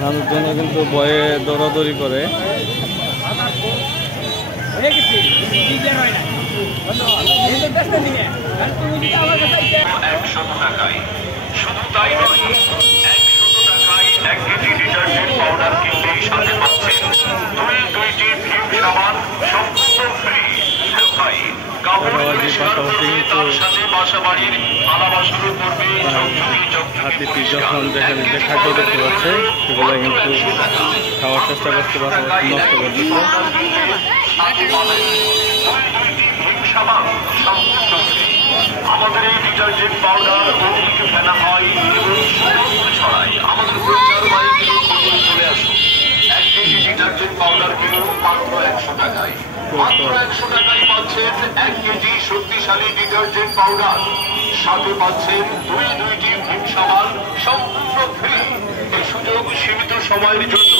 মানুষজন কিন্তু ভয়ে দৌড়াদৌড়ি করে। শুধু তাই নয়, 100 টাকায় 1 কেজি ডিটারজেন্ট পাউডার কিনলেই সাথে পাচ্ছেন দুইটি ভিম সাবান সম্পূর্ণ ফ্রি। ভাই কাপড় পরিষ্কার করবে, তার সাথে বাসা বাড়ির থালা বাসনও করবে হাতিটি যখন যেখানে যে খাদ্য দেখতে পাচ্ছে সেগুলো কিন্তু খাওয়ার চেষ্টা করতে পারছে, নষ্ট করে দিচ্ছে। আমাদের এই ডিটারজেন্ট পাউডার ওদিকে ফেলা হয় এবং সুগন্ধ ছড়ায়। আমাদের প্রচার বাড়িগুলো চলে আসুন। 1 কেজি ডিটারজেন্ট পাউডার কিনুন মাত্র 100 টাকায়। মাত্র 100 টাকায় পাচ্ছেন 1 কেজি শক্তিশালী ডিটারজেন্ট পাউডার, সাথে পাচ্ছেন দুইটি ভিম সাবান সম্পূর্ণ ফ্রি। এই সুযোগ সীমিত সময়ের জন্য।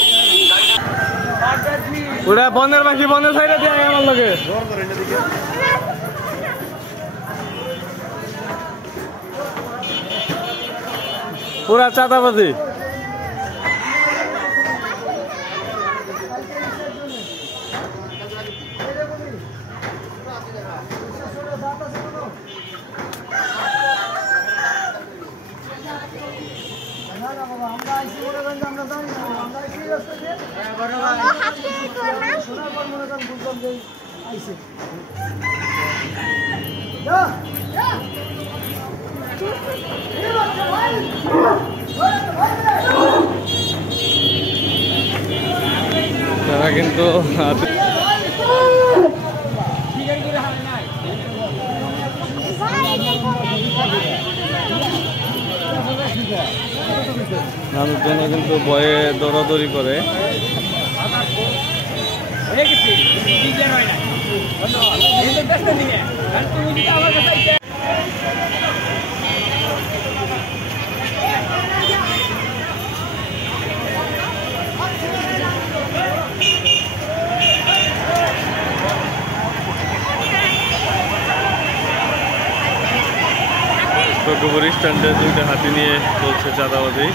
ওরা বনের বাকি বনের সাইডে দিয়ে আমার লোকে পুরা চাঁদাবাজি। তারা কিন্তু মানুষজন কিন্তু ভয়ে দৌড়াদৌড়ি করে। চক্রপুর স্ট্যান্ডে 2টা হাতি নিয়ে চলছে চাঁদাবাজি।